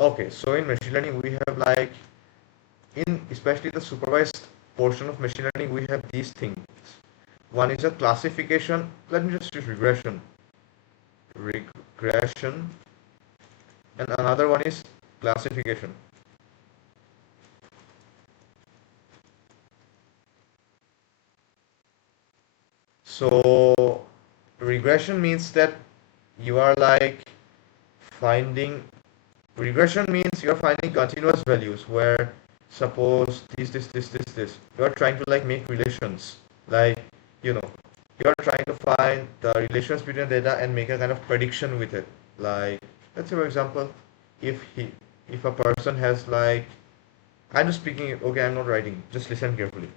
Okay, so in machine learning we have like, in especially the supervised portion of machine learning, we have these things. One is a classification. Let me just use regression, and another one is classification. So regression means that you are like finding, regression means you're finding continuous values where suppose this, you're trying to like make relations, like, you know, you're trying to find the relations between data and make a kind of prediction with it. Like, let's say for example, if he if a person has like, I'm just speaking, okay, I'm not writing, just listen carefully.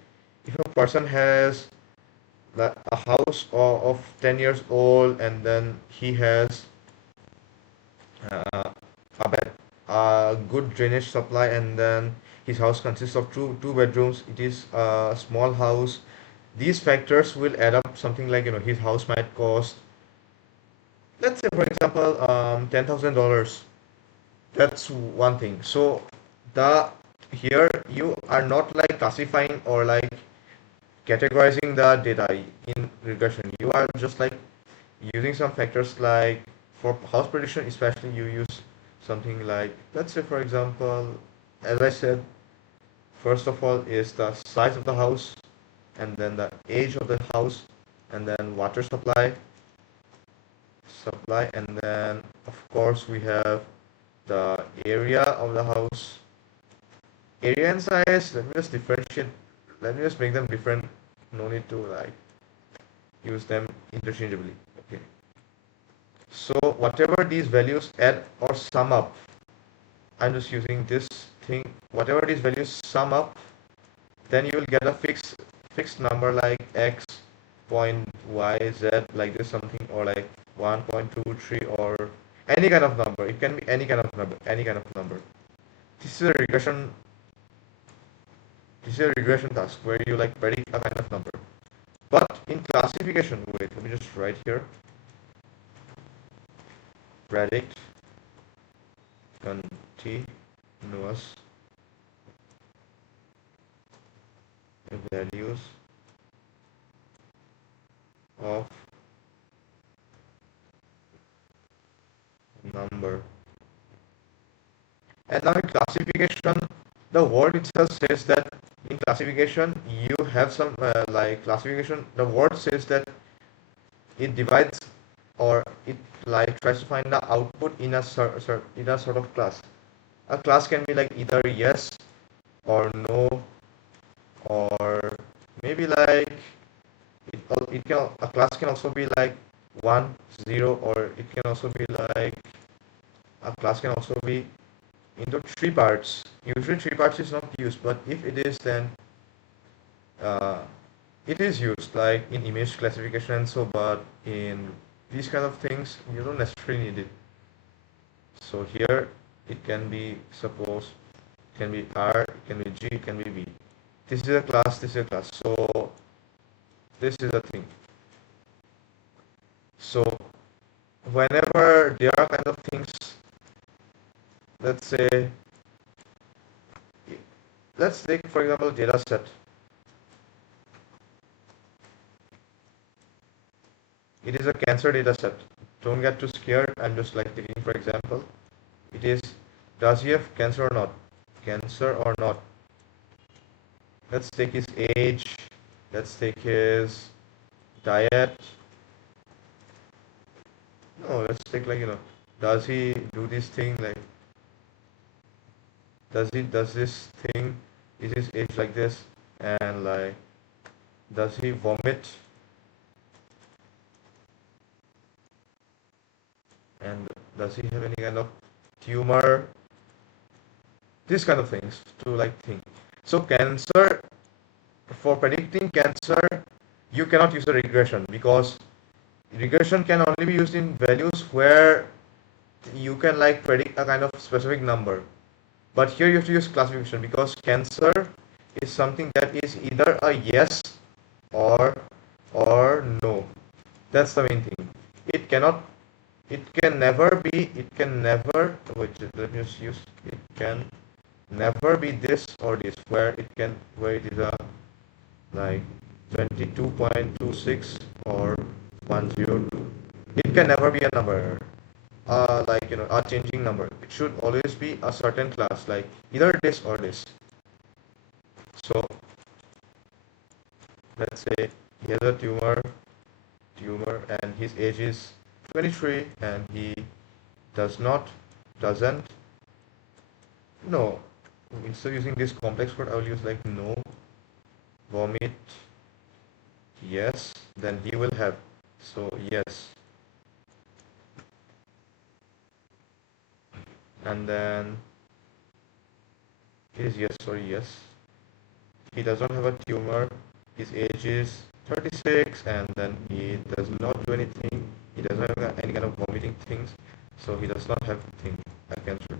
If a person has like a house of 10 years old, and then he has a bed, a good drainage supply, and then his house consists of two bedrooms, it is a small house, these factors will add up something like, his house might cost, let's say for example, $10,000. That's one thing. So the here you are not like classifying or like categorizing the data in regression. You are just like using some factors, like for house prediction especially you use something like, let's say for example, as I said, first of all is the size of the house, and then the age of the house, and then water supply, and then of course we have the area of the house, area and size. Let me just differentiate, let me just make them different, no need to like use them interchangeably. Okay, so whatever these values add or sum up, I'm just using this thing, whatever these values sum up, then you will get a fixed number like x point y z, like this something, or like 1.23, or any kind of number. It can be any kind of number, any kind of number. This is a regression. This is a regression task where you like predict a kind of number. But in classification, wait, let me just write here. Predict continuous values of number. And now in classification, the word itself says that in classification you have some like classification. The word says that it divides, or it like tries to find the output in in a sort of class. A class can be like either yes or no, or maybe like it can, a class can also be like 1 0, or it can also be like, a class can also be into three parts. Usually three parts is not used, but if it is, then uh, it is used like in image classification and so, but in these kind of things you don't necessarily need it. So here it can be, suppose it can be R, it can be G, it can be V. This is a class, this is a class. So this is a thing. So whenever there are kind of things, let's say, let's take for example data set. It is a cancer data set. Don't get too scared. I'm just like taking for example. It is, does he have cancer or not? Cancer or not? Let's take his age. Let's take his diet. No, let's take like, does he do this thing, like, does this thing, is his age like this, and like, does he vomit, and does he have any kind of tumor, these kind of things to like think. So cancer, for predicting cancer you cannot use a regression, because regression can only be used in values where you can like predict a kind of specific number. But here you have to use classification, because cancer is something that is either a yes or no. That's the main thing. It cannot it can never be, wait, let me just use, it can never be this or this, where it is a like 22.26 or 102. It can never be a number, like, a changing number. It should always be a certain class, like either this or this. So let's say he has a tumor and his age is 23, and he doesn't no, instead of using this complex word, I will use like no vomit, yes, then he will have, so yes, and then it is yes, sorry, yes, he does not have a tumor, his age is 36, and then he does not do anything, he doesn't have any kind of vomiting things, so he does not have thing like cancer.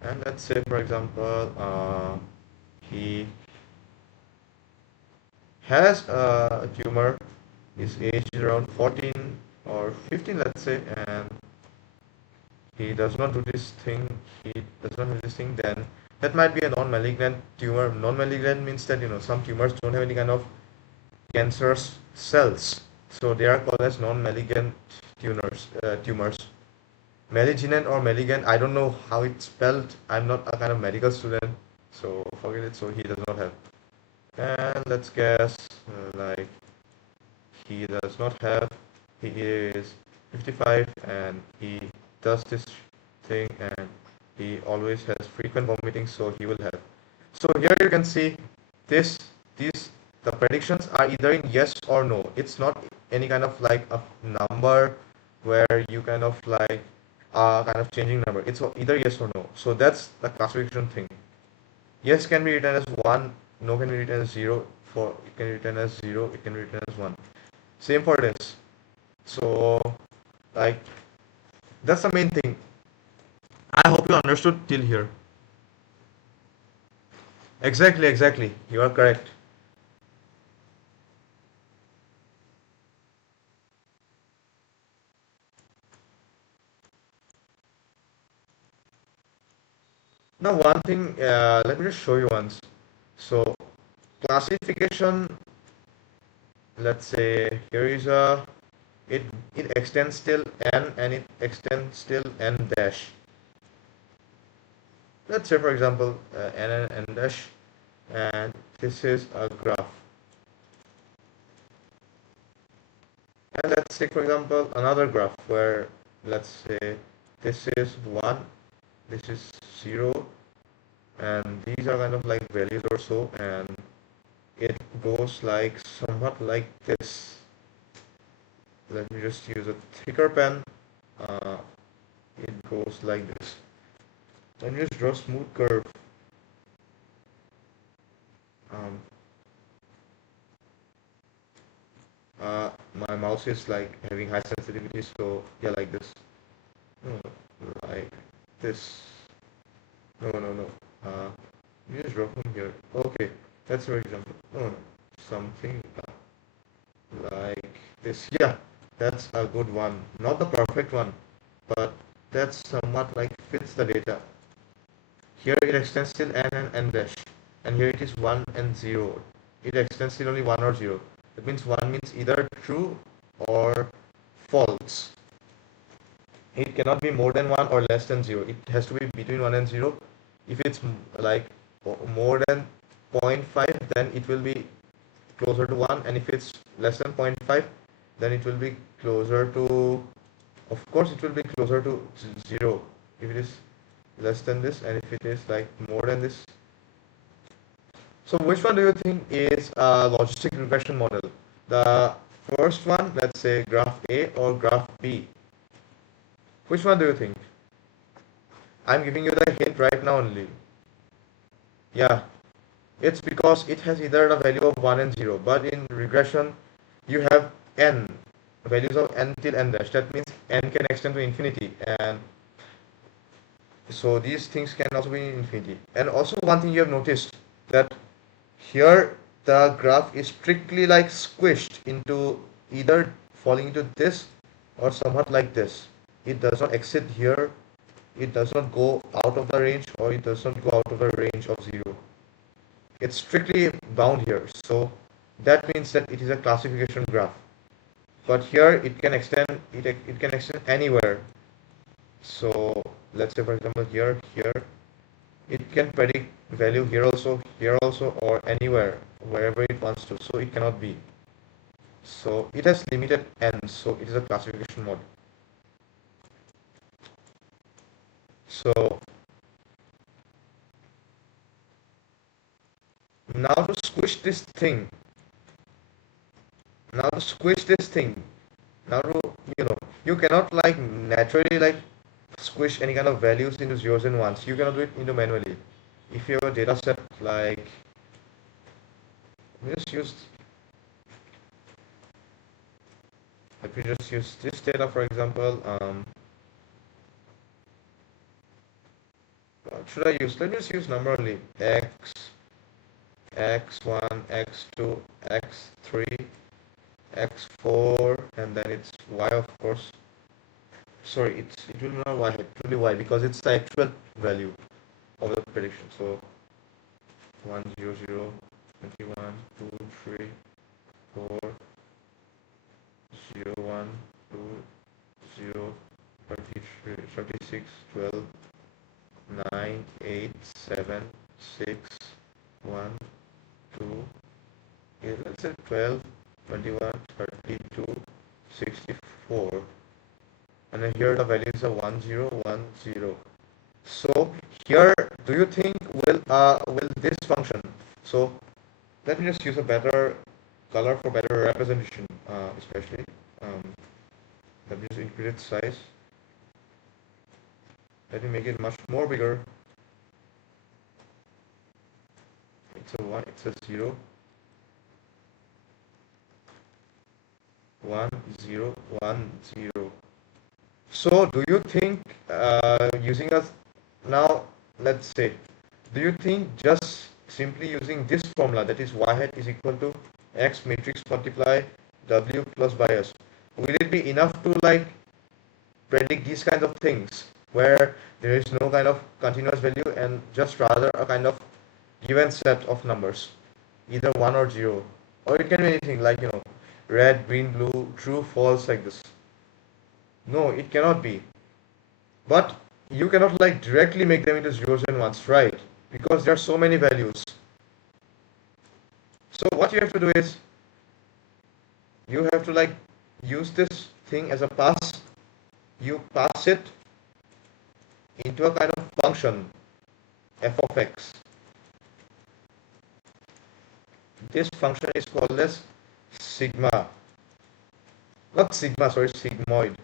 And let's say, for example, he has a tumor, his age is around 14 or 15, let's say, and he does not do this thing, then that might be a non-malignant tumor. Non-malignant means that, some tumors don't have any kind of cancerous cells, so they are called as non-malignant tumors. Malignant or malignant, I don't know how it's spelled. I'm not a kind of medical student, so forget it. So he does not have. And let's guess, like, he does not have. He is 55 and he does this thing, and he always has frequent vomiting, so he will have. So here you can see this these the predictions are either in yes or no. It's not any kind of like a number where you kind of like kind of changing number. It's either yes or no. So that's the classification thing. Yes can be written as 1, no can be written as 0, for it can be written as 0, it can be written as 1. Same for this. So, like, that's the main thing. I hope you understood till here. Exactly. You are correct. Now, one thing, let me just show you once. So, classification, let's say here is a, it extends till n and it extends till n dash. Let's say, for example, n and n dash, and this is a graph. And let's take, for example, another graph where, let's say, this is 1, this is 0, and these are kind of like values or so, and it goes like somewhat like this. Let me just use a thicker pen. It goes like this. Let me just draw a smooth curve. My mouse is like having high sensitivity, so yeah, like this. No, like this. No. You just draw from here. Okay, that's for example. No, something like this. Yeah, that's a good one. Not the perfect one, but that's somewhat like fits the data. Here it extends till n and n dash, and here it is 1 and 0. It extends till only 1 or 0. That means 1 means either true or false. It cannot be more than 1 or less than 0. It has to be between 1 and 0. If it's like more than 0.5, then it will be closer to 1, and if it's less than 0.5, then it will be closer to, of course it will be closer to 0 if it is less than this, and if it is like more than this. So which one do you think is a logistic regression model? The first one, let's say graph A or graph B. Which one do you think? I'm giving you the hint right now only. Yeah, it's because it has either the value of 1 and 0, but in regression you have n, values of n till n dash. That means n can extend to infinity, and so these things can also be infinity. And also one thing you have noticed, that here the graph is strictly like squished into either falling into this or somewhat like this. it does not exceed here, it does not go out of the range, or it does not go out of the range of 0. It's strictly bound here. So that means that it is a classification graph. But here it can extend, it can extend anywhere. So let's say for example here, it can predict value here also, or anywhere, wherever it wants to. So it cannot be. So it has limited ends. So it is a classification model. So now to squish this thing, now to you cannot like naturally like squish any kind of values into zeros and ones. You cannot do it into manually. If you have a data set like, let me just use this data for example. What should I use? Let me just use number only. X, x1, x2, x3, x4, and then it's y, of course. Sorry, it will not y, it will be y because it's the actual value of the prediction. So 1, 0, 0, 21, 2, 3, 4, 0, 1, 2, 0, 33, 36, 12, 9, 8, 7, 6, 1, 2, let's say 12, 21, 32, 64. And then here the values are 1, 0, 1, 0. So here, do you think will this function? So let me just use a better color for better representation, especially. Let me just increase its size. Let me make it much more bigger. It's a 1, it's a 0. 1, 0, 1, 0. So do you think using us now, let's say, do you think just simply using this formula, that is y hat is equal to x matrix multiply w plus bias, will it be enough to like predict these kinds of things where there is no kind of continuous value and just rather a kind of given set of numbers, either 1 or 0, or it can be anything like red, green, blue, true, false, like this? No, it cannot be. But you cannot like directly make them into zeros and ones, right? Because there are so many values. So what you have to do is you have to like use this thing as a pass. You pass it into a kind of function f of x. This function is called as sigma. Not sigma, sorry, sigmoid.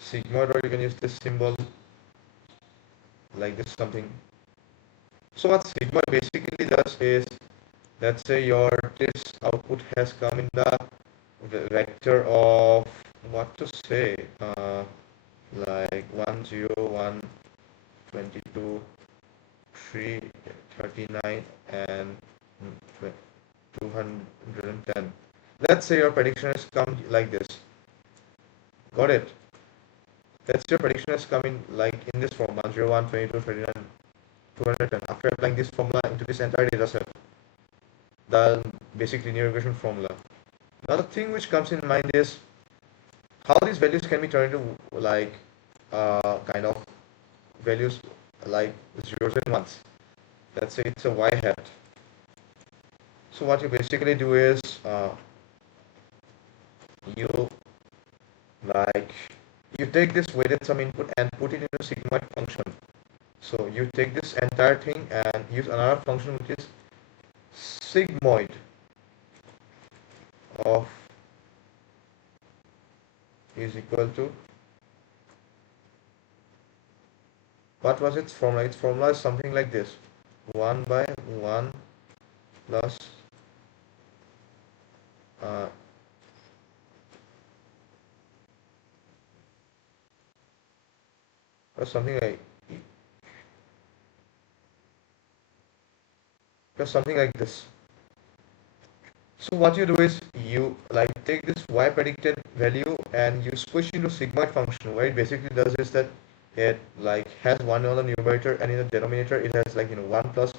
Sigmoid, or you can use this symbol like this something. So what sigmoid basically does is, let's say this output has come in the vector of, what to say, like 1, 0, 1, 22, 3, 39, and 210. Let's say your prediction has come like this. Got it? Let's say your prediction has come in like in this form: 1, 0, 1, 22, 39, 210. After applying this formula into this entire data set, the basic linear regression formula. Now the thing which comes in mind is how these values can be turned into like kind of values like zeros and ones. Let's say it's a y hat. So what you basically do is you like you take this weighted sum input and put it into sigmoid function. So you take this entire thing and use another function which is sigmoid of is equal to, what was its formula? Its formula is something like this: 1 by 1 plus or something like this. So what you do is you like take this y predicted value and you squish into sigmoid function. What it basically does is that it like has one on the numerator and in the denominator it has like 1 plus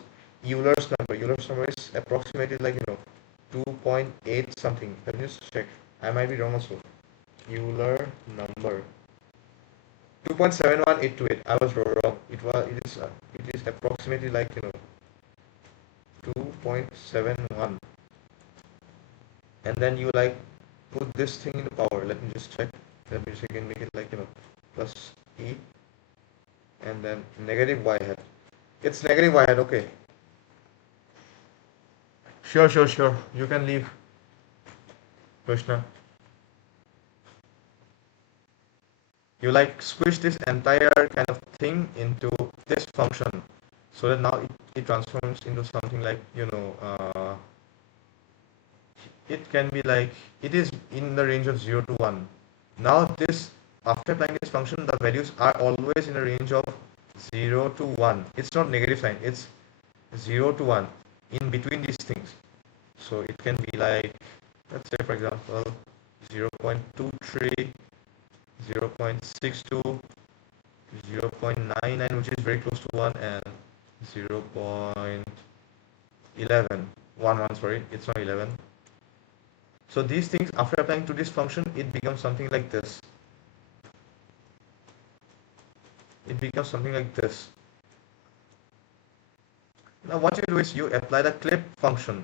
Euler's number. Euler's number is approximately like 2.8 something. Let me just check. I might be wrong also. Euler number 2.71828. I was wrong. It is approximately like 2.71, and then you like put this thing into power. Let me just check. Let me just again make it like plus e and then negative y hat. It's negative y hat. Okay. Sure, sure, sure. You can leave, Krishna. You like squish this entire kind of thing into this function so that now it transforms into something like it can be like it is in the range of 0 to 1. Now this after applying this function the values are always in the range of 0 to 1. It's not negative sign, it's 0 to 1 in between these things. So it can be like, let's say for example 0.23, 0.62, 0.99, which is very close to 1, and 0.11, 1, sorry, it's not 11. So these things, after applying to this function, it becomes something like this. It becomes something like this. Now what you do is you apply the clip function.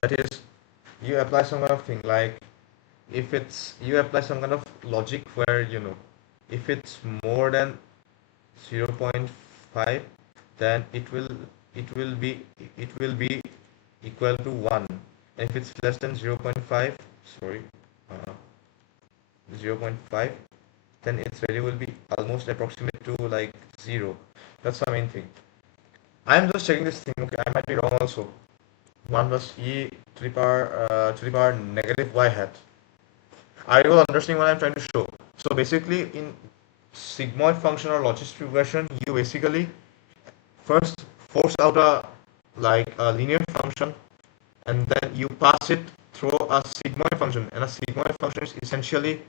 That is, you apply some kind of thing like if it's you apply some kind of logic where if it's more than 0.5, then it will be equal to 1, and if it's less than 0.5, sorry, 0.5, then its value will be almost approximate to like 0. That's the main thing. I'm just checking this thing. Okay, I might be wrong also. 1 plus e to the power negative y hat. Are you understanding what I'm trying to show? So basically in sigmoid function or logistic regression, you basically first force out a linear function, and then you pass it through a sigmoid function, and a sigmoid function is essentially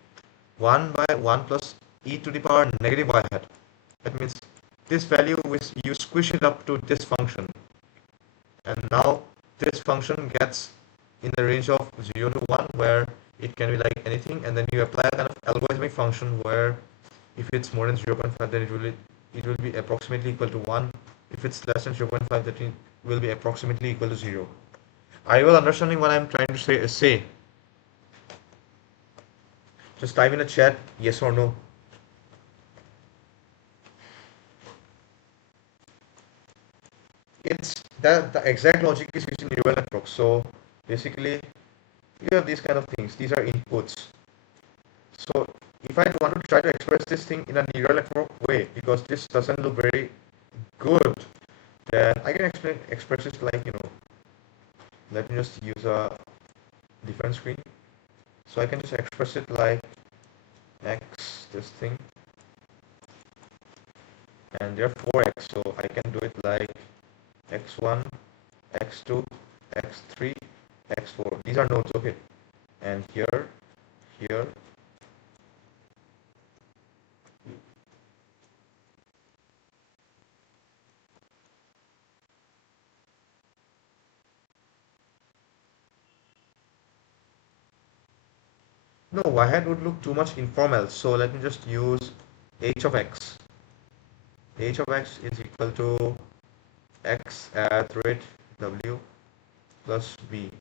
1 by 1 plus e to the power negative y hat. That means this value which you squish it up to this function, and now this function gets in the range of 0 to 1, where it can be like anything, and then you apply a kind of algorithmic function where if it's more than 0.5, then it will be approximately equal to 1. If it's less than 0.5, that it will be approximately equal to 0. Are you all understanding what I'm trying to say? Just type in a chat yes or no. It's that the exact logic is using neural networks. So basically you have these kind of things. These are inputs. So if I want to try to express this thing in a neural network way, because this doesn't look very good, then I can express it like let me just use a different screen. So I can just express it like x, this thing, and there are 4x, so I can do it like x1, x2, x3, x4. These are nodes, okay, and here. No, y hat would look too much informal, so let me just use h of x. H of x is equal to x at rate w plus b.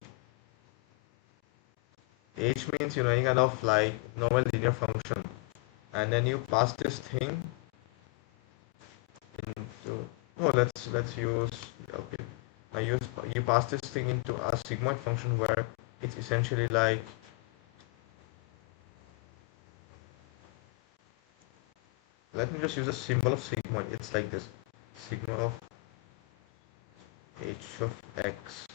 H means any kind of like normal linear function, and then you pass this thing into, oh, let's use, okay, you pass this thing into a sigmoid function where it's essentially like, let me just use a symbol of sigmoid. It's like this, sigma of h of x.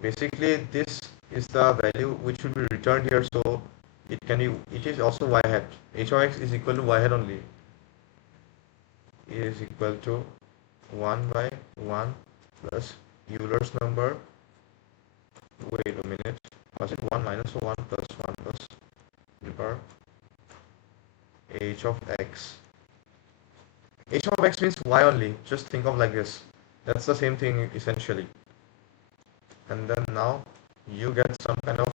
Basically this is the value which will be returned here, so it is also y hat. H of x is equal to y hat only, is equal to 1 by 1 plus Euler's number. Wait a minute. Was it 1 minus 1 plus 1 plus e power h of x? H of x means y only. Just think of like this. That's the same thing essentially. And then now you get some kind of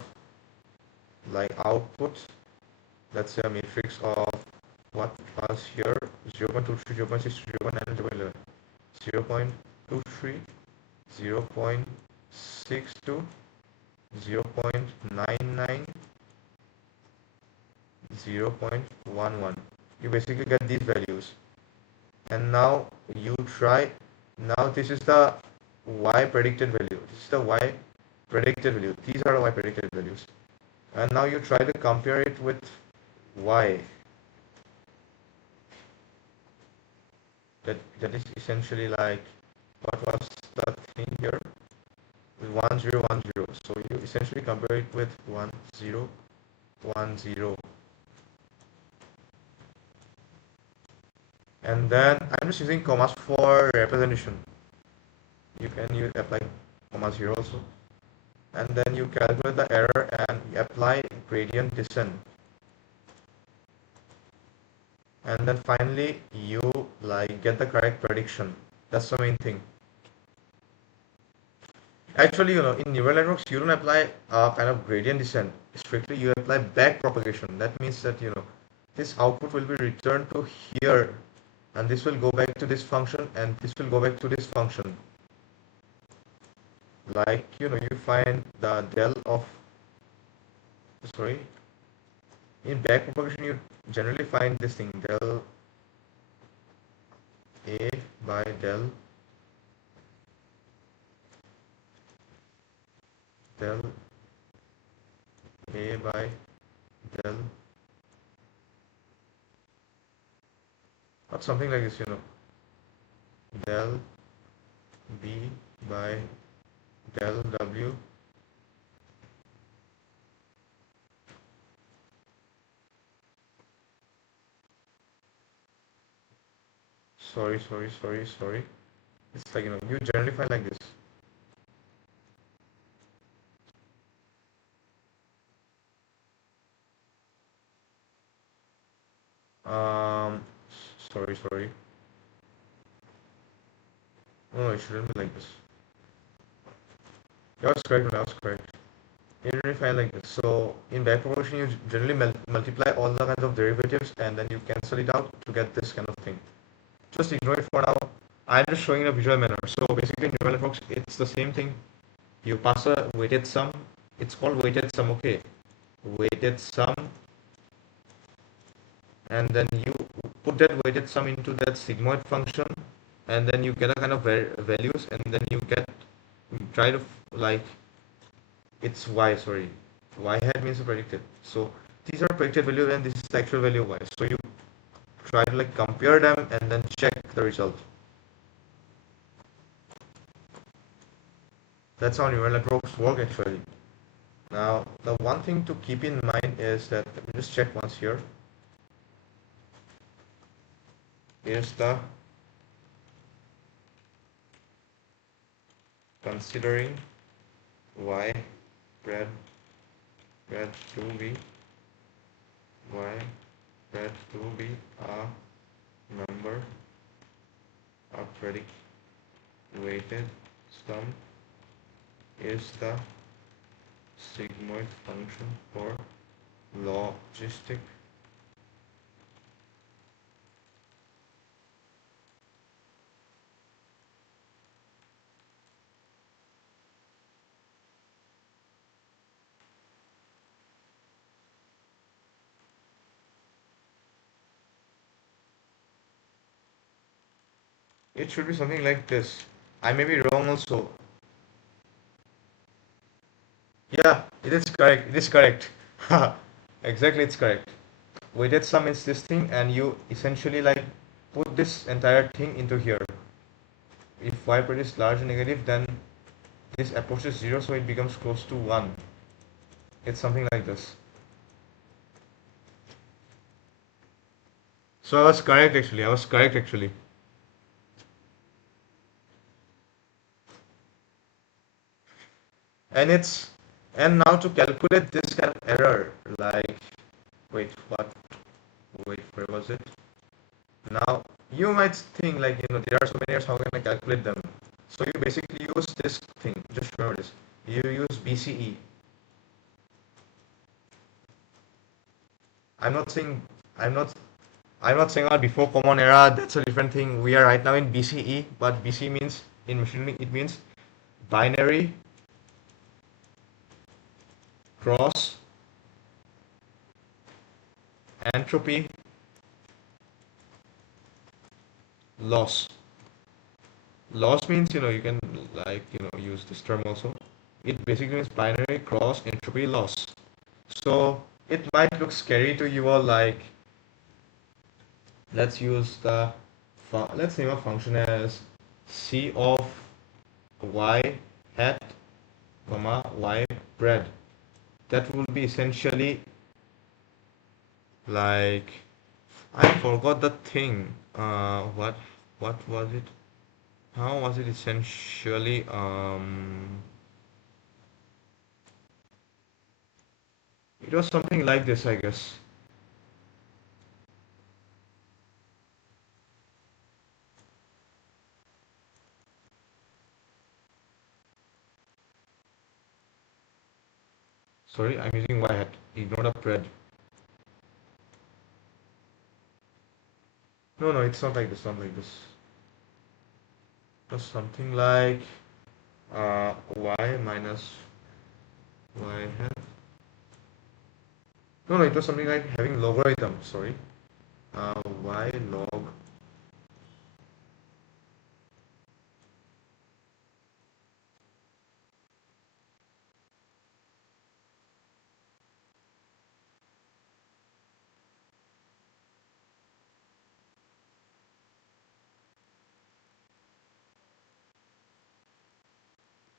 like output. Let's say a matrix of what was here 0 0.23, 0 0.6, 0 0.9, 0 0.11, 0.23, 0 0.62, 0 0.99, 0 0.11. You basically get these values, and now you try. Now this is the y predicted value. This is the y predicted value. These are the y predicted values, and now you try to compare it with y. That is essentially like what was the thing here? 1 0 1 0. So you essentially compare it with 1 0 1 0. And then I'm just using commas for representation. You can apply commas here also. And then you calculate the error and apply gradient descent. And then finally you like get the correct prediction. That's the main thing. Actually, in neural networks, you don't apply a kind of gradient descent. Strictly, you apply back propagation. That means that, this output will be returned to here, and this will go back to this function, and this will go back to this function. Like, you find the del of, sorry, in back propagation, you generally find this thing, del A by del A by del, or something like this, del B by del W sorry. It's like, you generally find like this. Um, sorry. No, it shouldn't be like this. That was correct. That was correct. You generally find like this. So in back propagation, you generally multiply all the kinds of derivatives, and then you cancel it out to get this kind of thing. Just ignore it for now. I'm just showing in a visual manner. So basically, in neural networks, it's the same thing. You pass a weighted sum. It's called weighted sum. Okay, weighted sum, and then you put that weighted sum into that sigmoid function, and then you get a kind of values, and then you try to like it's y, sorry, y hat means predicted. So these are predicted value, and this is the actual value of y. So you try to like compare them and then check the result. That's how neural networks work actually. Now the one thing to keep in mind is that, let me just check once here. Here's the considering y bred to be a number, a predict weighted sum is the sigmoid function for logistic it should be something like this. I may be wrong also. Yeah, it is correct. It is correct. Exactly, it's correct. Weighted sum is this thing, and you essentially like put this entire thing into here. If y is large and negative, then this approaches 0, so it becomes close to 1. It's something like this. So I was correct actually. and it's and now to calculate this kind of error, like wait, what? Wait, where was it? Now you might think like there are so many errors. How can I calculate them? So you basically use this thing. Just remember this. You use BCE. I'm not saying I'm not I'm not saying our before common era. That's a different thing. We are right now in BCE, but BCE means in machine learning it means binary cross entropy loss. Loss means you can like use this term also. It basically means binary cross entropy loss. So it might look scary to you all, like let's use the let's name a function as c of y hat comma y bread. That will be essentially like I forgot the thing. What was it? How was it essentially? It was something like this, I guess. Sorry, I'm using y hat. Ignore the bread. No, no, it's not like this. Not like this. It was something like y minus y hat. No, no, it was something like having logarithm. Sorry, y log.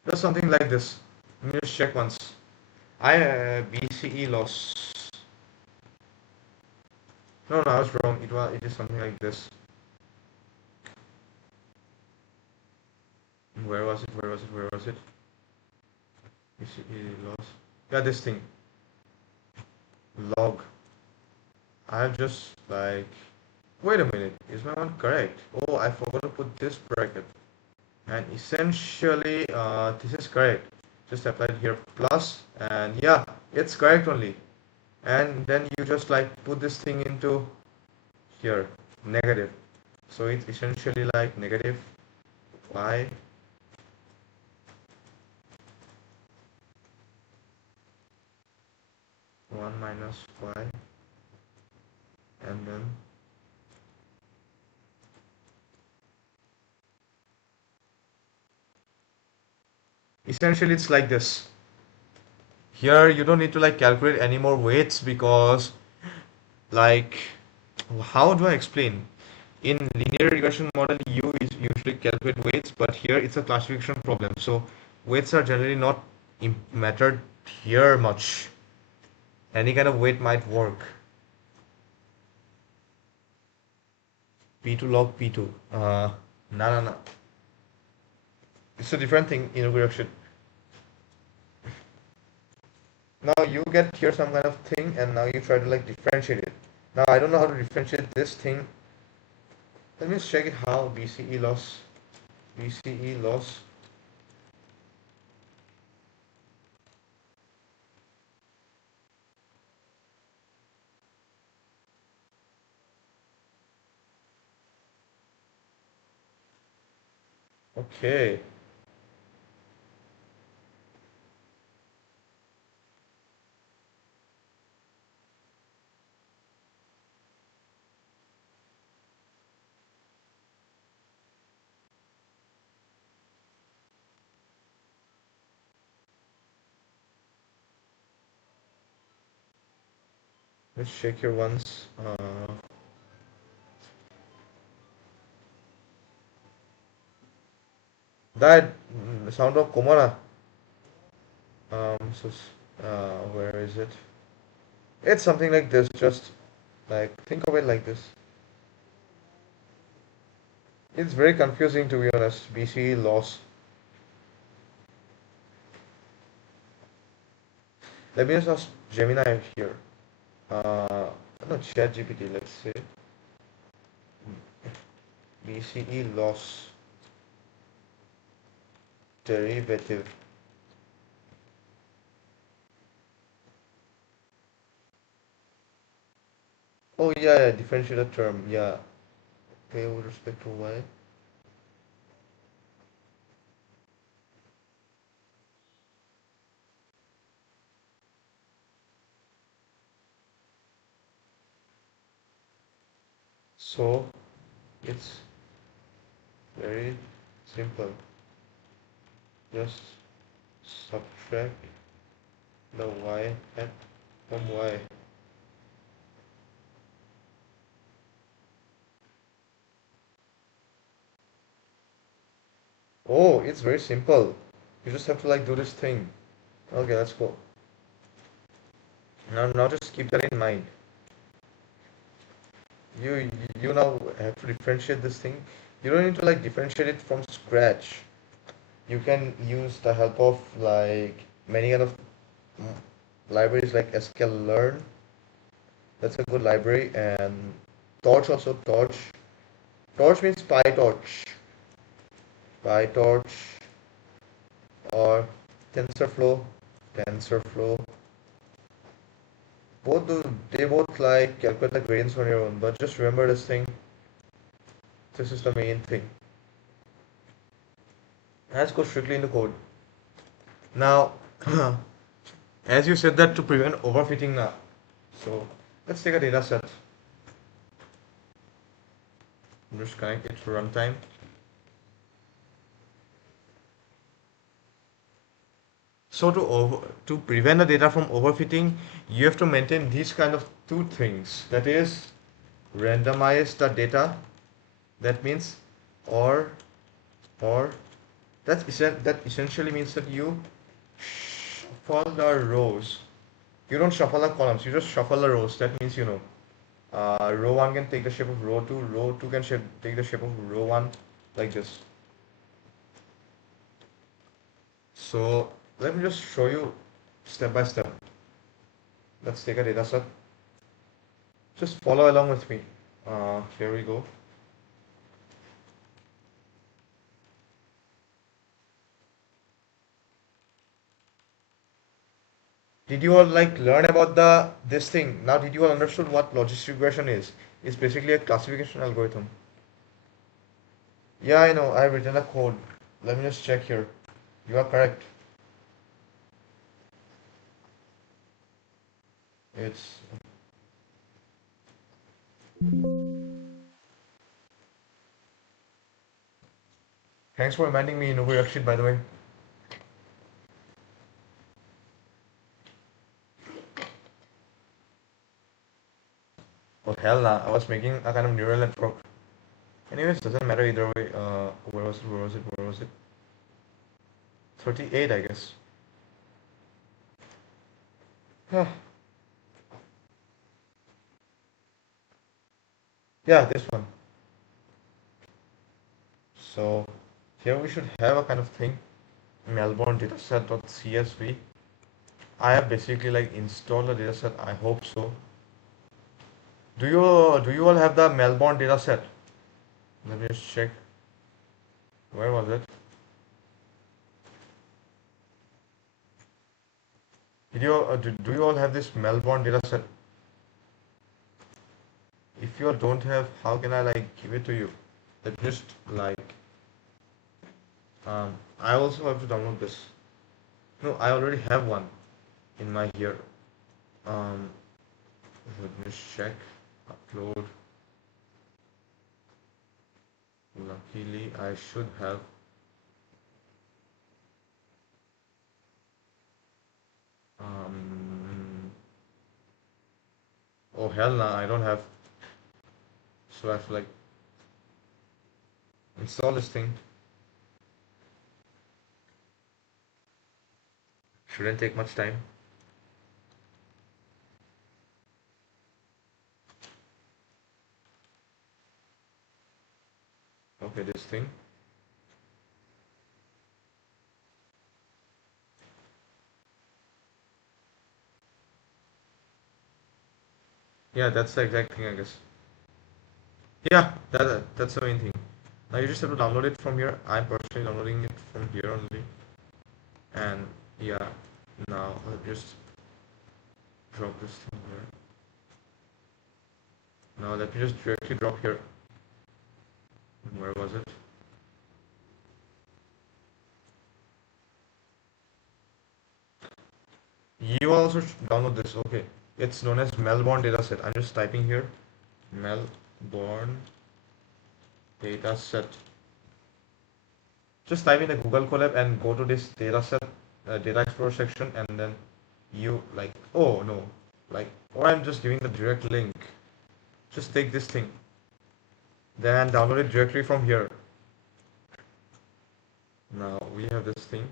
It was something like this. Let me just check once. I BCE loss. No, no, I was wrong. It is something like this. Where was it? Where was it? Where was it? BCE loss. Yeah, this thing. Log. I have just like. Wait a minute. Is my one correct? Oh, I forgot to put this bracket. And essentially, this is correct. Just applied here plus, and yeah, it's correct only. And then you just like put this thing into here, negative. So it's essentially like negative y 1 minus y, and then essentially it's like this. Here you don't need to like calculate any more weights because like how do I explain? In linear regression model you usually calculate weights, but here it's a classification problem. So weights are generally not mattered here much. Any kind of weight might work. P2 log P2. No, no, no. It's a different thing in regression. Now you get here some kind of thing, and now you try to like differentiate it. Now I don't know how to differentiate this thing. Let me just check it how BCE loss. BCE loss. Okay. Let's check here once. That sound of Komara. So where is it? It's something like this. Just like think of it like this. It's very confusing to be honest. BCE loss. Let me just ask Gemini here. No, ChatGPT, let's say. BCE loss derivative. Oh yeah, yeah, differentiated term. Yeah. Okay, with respect to y. So it's very simple. Just subtract the y hat from y. Oh, it's very simple. You just have to like do this thing. Okay, let's go. Now just keep that in mind. You you now have to differentiate this thing. You don't need to like differentiate it from scratch. You can use the help of like many kind of mm, libraries like sklearn. That's a good library, and Torch also. Torch means PyTorch. PyTorch or TensorFlow. TensorFlow. They both like calculate the gradients on your own. But just remember this thing. This is the main thing. Let's go strictly into code. Now, as you said that to prevent overfitting now. So let's take a data set. Just connect it to runtime. So to prevent the data from overfitting, you have to maintain these kind of two things. That is, randomize the data. That means, or or that essentially means that you shuffle the rows. You don't shuffle the columns. You just shuffle the rows. That means row one can take the shape of row two. Row two can take the shape of row one, like this. So let me just show you step by step. Let's take a data set. Just follow along with me. Here we go. Did you all like learn about this thing? Now did you all understood what logistic regression is? It's basically a classification algorithm. Yeah, I know. I've written a code. Let me just check here. You are correct. It's Thanks for reminding me, Nubu Yakshit, by the way. Oh hell nah, I was making a kind of neural network. Anyways, doesn't matter either way. Where was it? Where was it? Where was it? 38, I guess. Yeah, this one. So here we should have a kind of thing. Melbourne dataset.csv. I have basically like installed the dataset. I hope so. Do you all have the Melbourne dataset? Let me just check. Where was it? Do you all have this Melbourne dataset? If you all don't have, how can I like give it to you? Let me just like I also have to download this. No, I already have one in my here. Um, Let me just check. Upload. Luckily, I should have. Um, oh hell nah, I don't have. So I have to like install this thing. Shouldn't take much time. Okay, this thing. Yeah, that's the exact thing, I guess. Yeah, that's the main thing. Now you just have to download it from here. I'm personally downloading it from here only. And yeah, now I'll just drop this thing here. Now let me just directly drop here. Where was it? You also download this. Okay. It's known as Melbourne dataset. I'm just typing here. Melbourne dataset. Just type in the Google Colab and go to this dataset, data explorer section, and then you like, oh no, like, or I'm just giving the direct link. Just take this thing, then download it directly from here. Now we have this thing,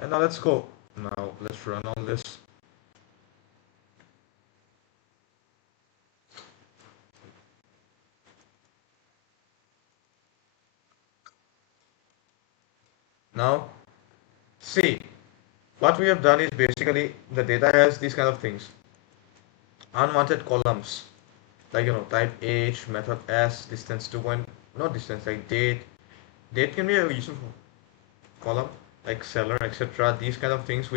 and now let's go. Now let's run all this. Now, see, what we have done is basically the data has these kind of things, unwanted columns, like type age, method s, distance 2 point, not distance, like date. Date can be a useful column, like seller, etc. These kind of things,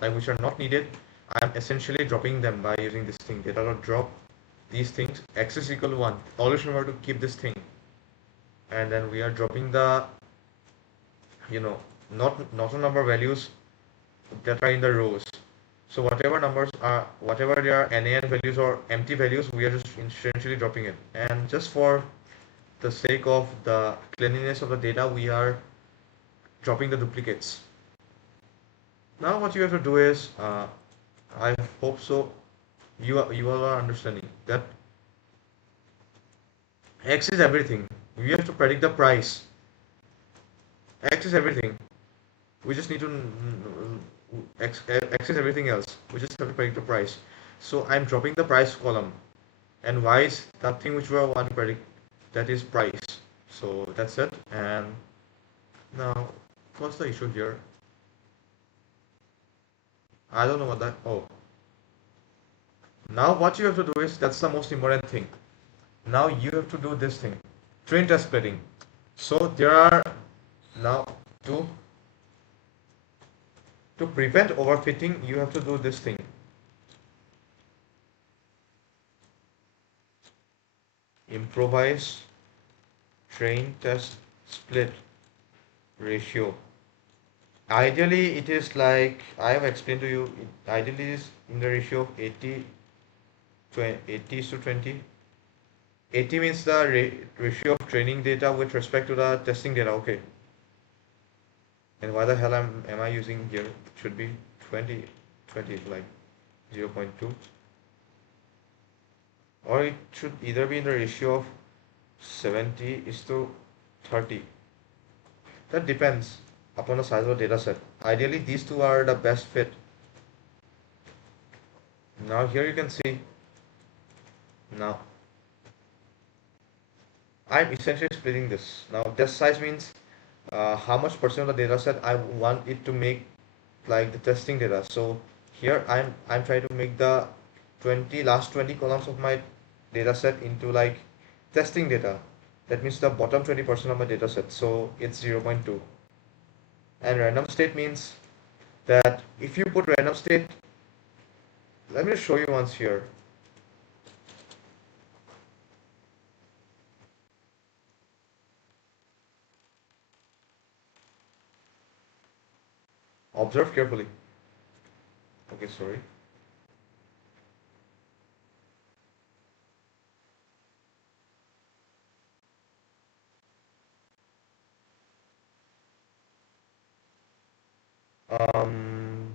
like which are not needed. I am essentially dropping them by using this thing, data.drop these things, x is equal to 1. Always remember to keep this thing. And then we are dropping the, you know, not a number values that are in the rows. So whatever numbers are, whatever they are NaN values or empty values, we are just essentially dropping it. And just for the sake of the cleanliness of the data, we are dropping the duplicates. Now what you have to do is, I hope so you all are understanding that X is everything. We have to predict the price. X is everything. We just need to X is everything else. We just have to predict the price. So I'm dropping the price column, and Y is that thing which we want to predict. That is price. So that's it. And now, what's the issue here? I don't know what that. Oh, now what you have to do is that's the most important thing. Now you have to do this thing, train test splitting. So there are now to to prevent overfitting, you have to do this thing. Improvise train test split ratio. Ideally, it is like I have explained to you. Ideally, it is in the ratio of 80 to 80 to 20. 80 means the ratio of training data with respect to the testing data. Okay. And why the hell am I using here? It should be 20. 20 is like 0.2. Or it should either be in the ratio of 70 is to 30. That depends upon the size of the data set. Ideally, these two are the best fit. Now here you can see, now I'm essentially splitting this. Now test size means how much percent of the data set I want it to make like the testing data. So here I'm trying to make the last 20 columns of my data set into like testing data. That means the bottom 20% of my data set. So it's 0.2. And random state means that if you put random state, let me show you once here. Observe carefully. Okay, sorry. Um,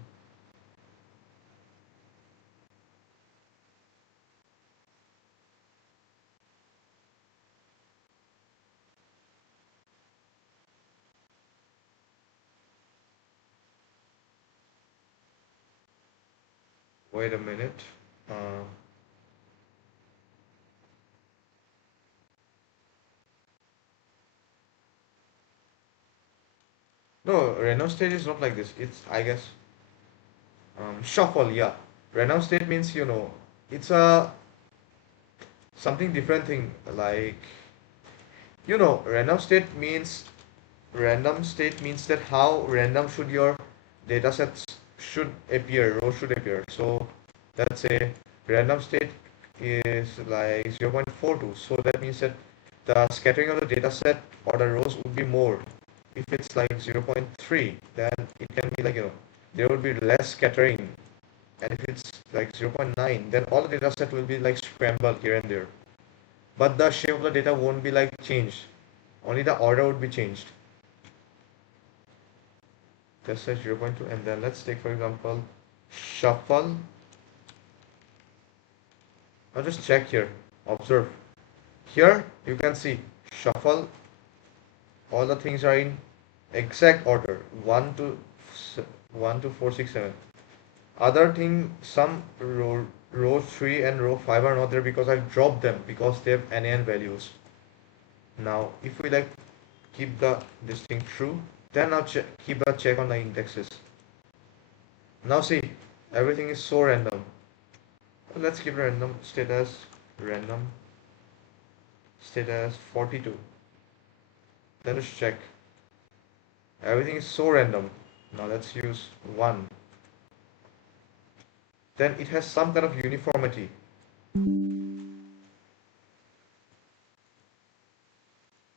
Wait a minute. Uh, no, random state is not like this. It's, I guess, shuffle, yeah. Random state means, it's a something different thing. Like, random state means that how random should your data sets should appear, rows should appear. So let's say random state is like 0.42. So that means that the scattering of the data set or the rows would be more. If it's like 0.3, then it can be like, there would be less scattering. And if it's like 0.9, then all the data set will be like scrambled here and there. But the shape of the data won't be like changed. Only the order would be changed. Just say 0.2, and then let's take for example shuffle. Now just check here. Observe. Here you can see shuffle. All the things are in exact order. 1 to 4, 6, 7. Other thing, some row 3 and row 5 are not there because I've dropped them because they have NaN values. Now if we like keep this thing true, then now keep a check on the indexes. Now see, everything is so random. Let's keep random state as random state as 42. Then just check. Everything is so random. Now let's use 1. Then it has some kind of uniformity.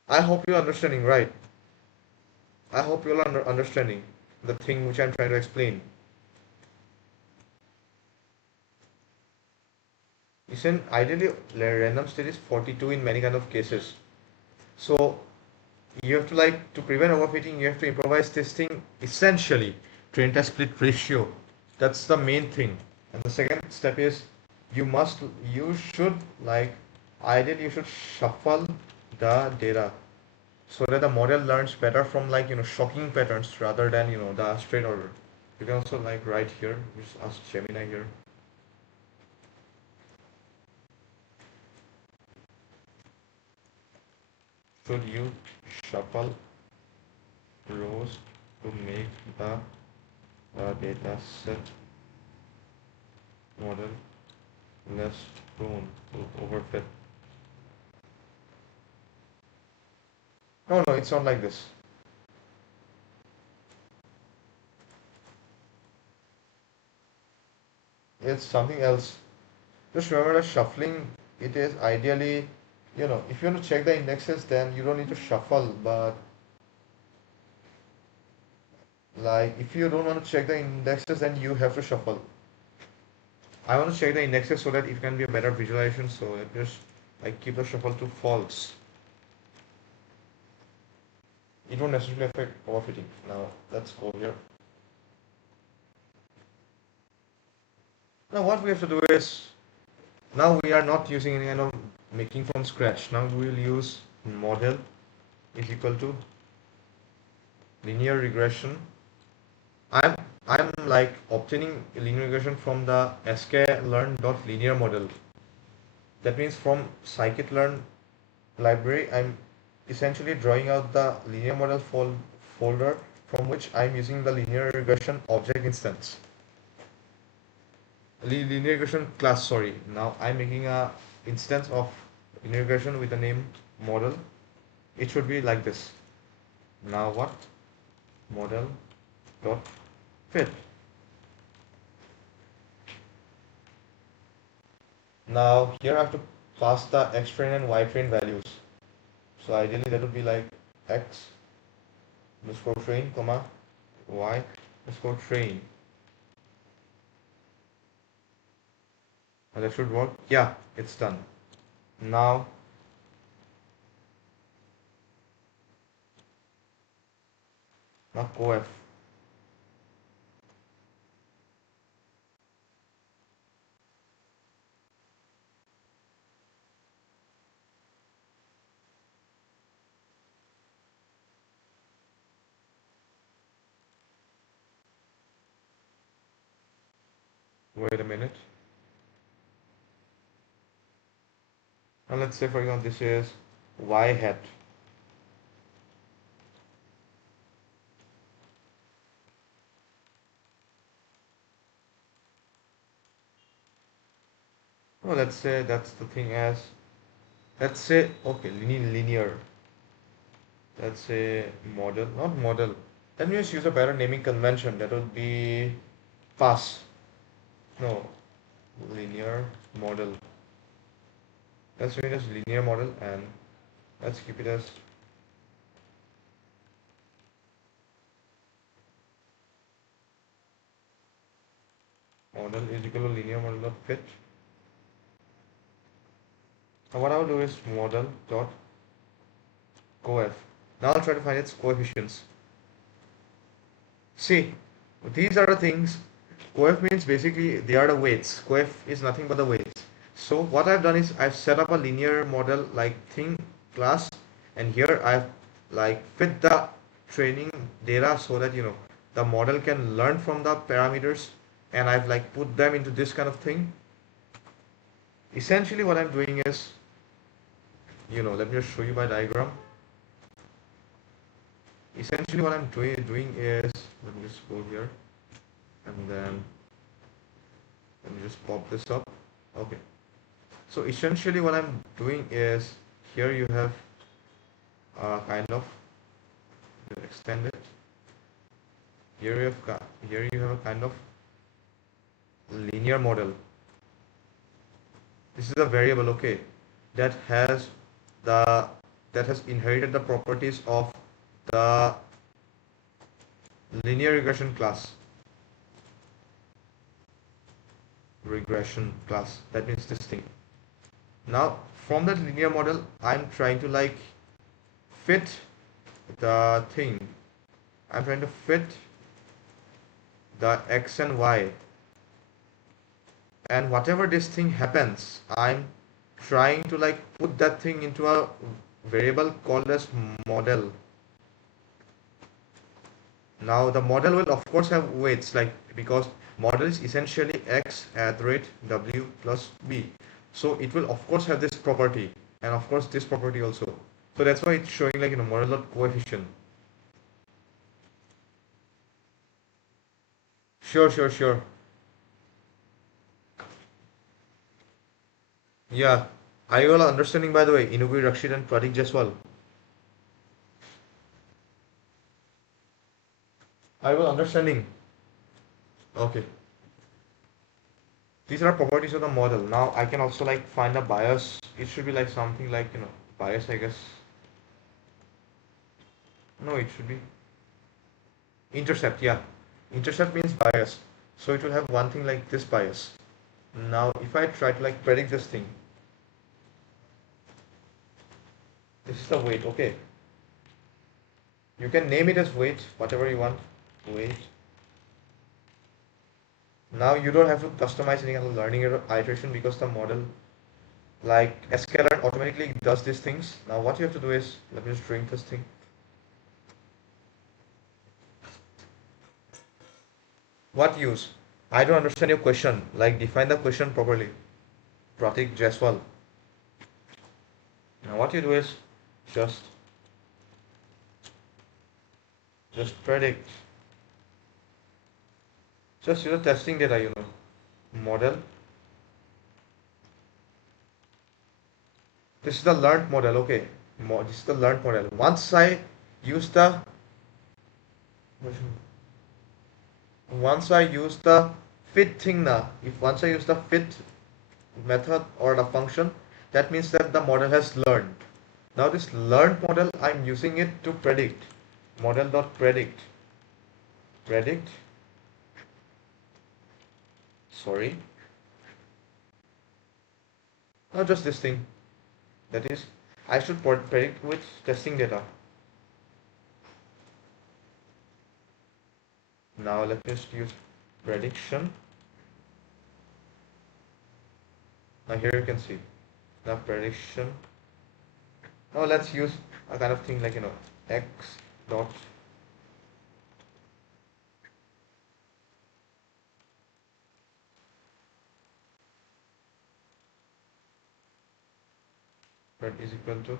I hope you're understanding, right? I hope you're understanding the thing which I'm trying to explain. Listen, ideally random state is 42 in many kind of cases. So you have to to prevent overfitting, you have to improvise this thing essentially to inter-split ratio. That's the main thing. And the second step is you should ideally you should shuffle the data so that the model learns better from shocking patterns rather than the straight order. You can also write here, just ask Gemini here. Should you shuffle rows to make the data set model less prone to overfit? No, no, it's not like this. It's something else. Just remember that shuffling, it is ideally, if you want to check the indexes, then you don't need to shuffle. But if you don't want to check the indexes, then you have to shuffle. I want to check the indexes so that it can be a better visualization. So I just keep the shuffle to false. It won't necessarily affect overfitting. Now let's go here. Now what we have to do is, now we are not using any kind of making from scratch. Now we will use model is equal to linear regression. I'm obtaining linear regression from the sklearn.linear model. That means from scikit-learn library, I'm essentially drawing out the linear model folder from which I'm using the linear regression object instance. Linear regression class, sorry. Now I'm making a instance of linear regression with the name model. It should be like this. Now what? Model dot fit. Now here I have to pass the x train and y train values. So ideally that would be like x underscore train comma y underscore train. And that should work. Yeah, it's done. Now coef. Wait a minute. Now let's say for example this is y hat. no, let's say that's the thing as, let's say, okay, linear, let's say model, not model. Let me just use a better naming convention. That would be pass. No, linear model. Let's name it as linear model and let's keep it as model is equal to linear model dot fit. Now what I'll do is model dot coef. Now I'll try to find its coefficients. See, these are the things. Coef means basically they are the weights. Coef is nothing but the weights. So what I've done is I've set up a linear model like thing class, and here I've like fit the training data so that the model can learn from the parameters, and I've like put them into this kind of thing. Essentially what I'm doing is, let me just show you my diagram. Essentially what I'm doing is, let me just go here and then let me just pop this up. Okay, so essentially what I'm doing is, here you have kind of extend it. Here you have a kind of linear model. This is a variable, okay, that has the that has inherited the properties of the linear regression class. That means this thing. Now from that linear model I'm trying to like fit the thing. I'm trying to fit the x and y, and whatever this thing happens, I'm trying to like put that thing into a variable called as model. Now the model will of course have weights, like, because model is essentially x at the rate w plus b, so it will of course have this property and of course this property also. So that's why it's showing like model dot coefficient. Sure. Yeah, are you all understanding, by the way, Inugi, Rakshit and Pratik Jaswal? Are you all understanding? Okay. These are properties of the model. Now I can also like find a bias. It should be like something like, bias, I guess. No, it should be intercept. Yeah, intercept means bias. So it will have one thing like this bias. Now if I try to like predict this thing, this is the weight. Okay, you can name it as weight, whatever you want. Weight. Now you don't have to customize any kind of learning iteration, because the model like sklearn automatically does these things. Now what you have to do is, let me just drink this thing. What use? I don't understand your question. Like, define the question properly. Pratik Jaiswal. Now what you do is just predict. Just use the testing data, model. This is the learned model, okay. This is the learned model. Use the once I use the fit thing now, if once I use the fit method or the function, that means that the model has learned. Now this learned model, I'm using it to predict. Model dot predict. Predict. Sorry. Not just this thing. That is, I should predict with testing data. Now let's just use prediction. Now here you can see the prediction. Now let's use a kind of thing like, x dot pred is equal to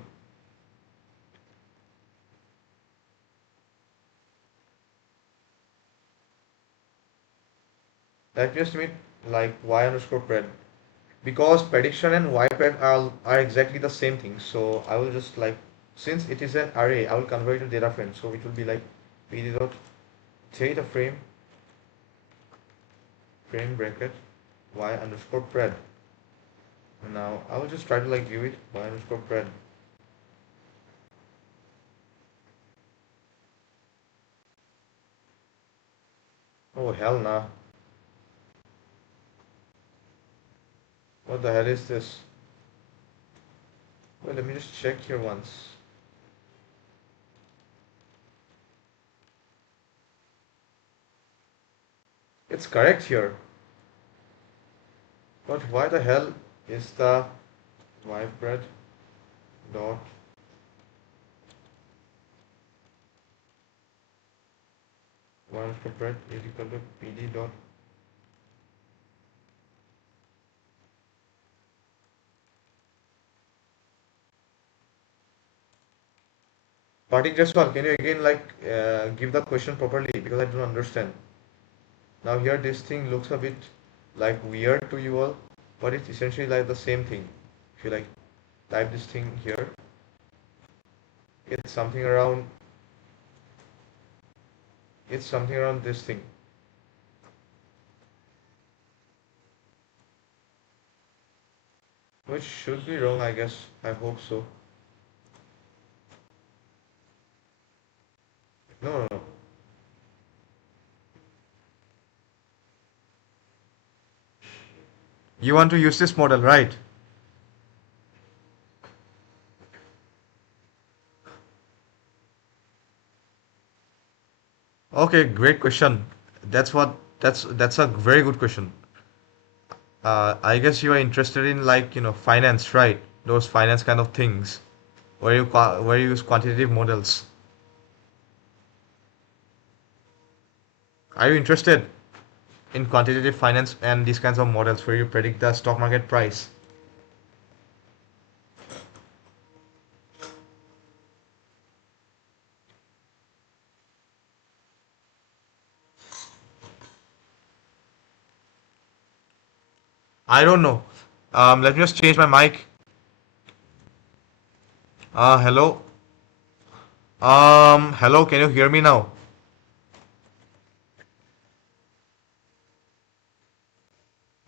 that just mean like y underscore pred. because prediction and ypref are exactly the same thing. So I will just like, since it is an array, I will convert it to data frame. So it will be like pd dot data frame bracket y underscore pred. Now I will just try to like view it y underscore pred. Oh hell nah. What the hell is this? Well, let me just check here once. It's correct here. But why the hell is the ypred dot y underscore pred is equal to pd dot. Parting Jaiswal, can you again like give the question properly because I don't understand. Now here this thing looks a bit like weird to you all, but it's essentially like the same thing. If you like type this thing here, it's something around this thing. Which should be wrong, I guess. I hope so. No, no, no. You want to use this model, right? Okay, great question. That's a very good question. I guess you are interested in like, finance, right? Those finance kind of things where you use quantitative models. Are you interested in quantitative finance and these kinds of models where you predict the stock market price? I don't know. Let me just change my mic. Hello. Hello. Can you hear me now?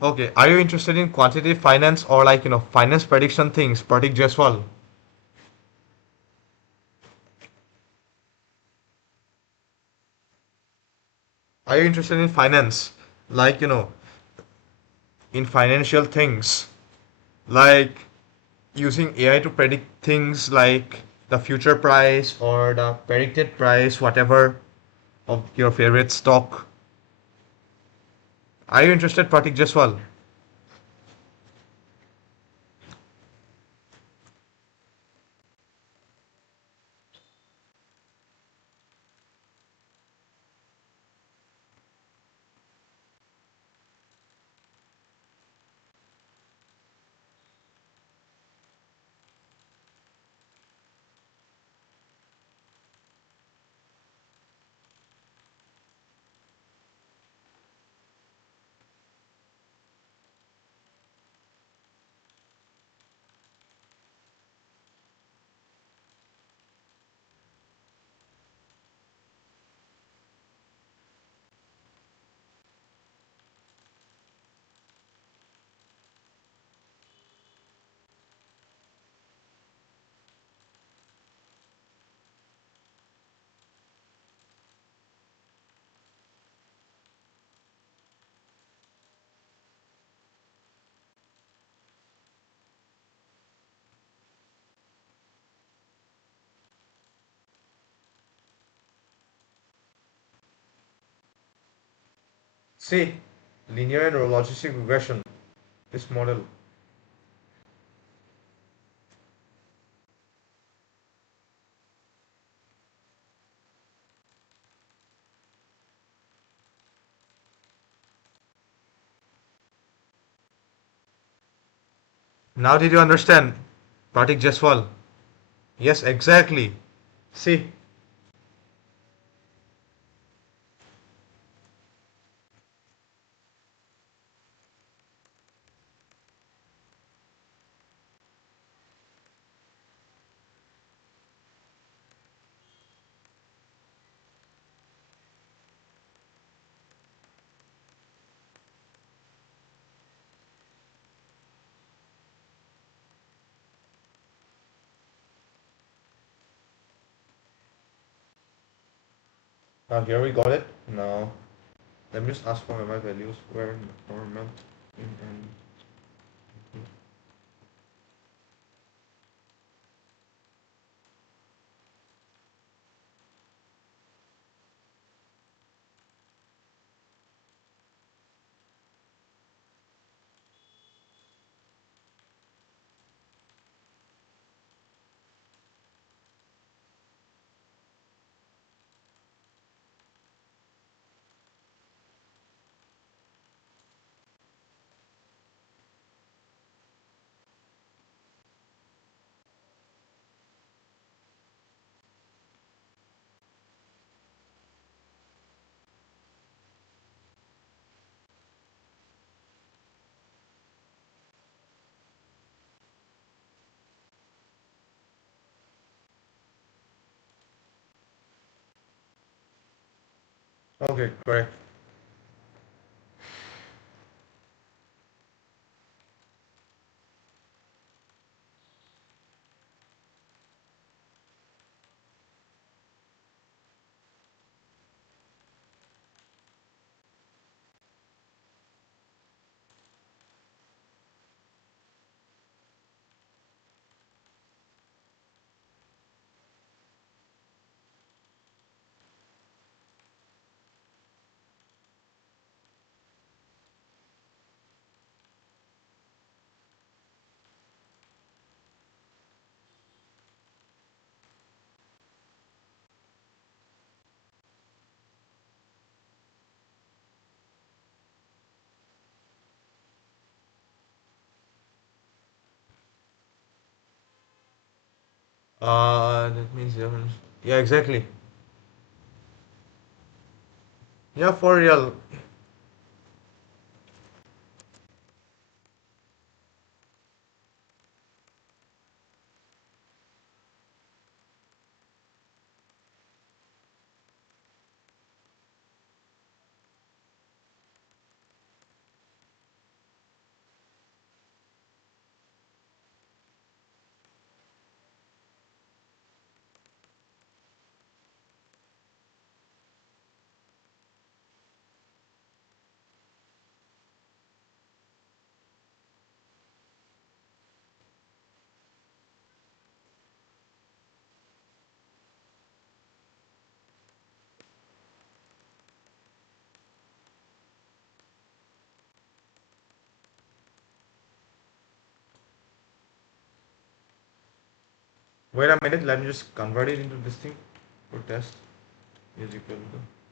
Okay. Are you interested in quantitative finance or like finance prediction things? Pratik Jaiswal. Are you interested in finance? Like in financial things, like using AI to predict things like the future price or the predicted price, whatever of your favorite stock. Are you interested, Pratik Jaswal? See, linear and logistic regression, this model. Now did you understand, Pratik Jaswal? Yes, exactly. See, Here we got it. Now let me just ask for my values where normal in and okay, correct. That means yeah, exactly. Yeah, for real. Wait a minute, let me just convert it into this thing for test is equal to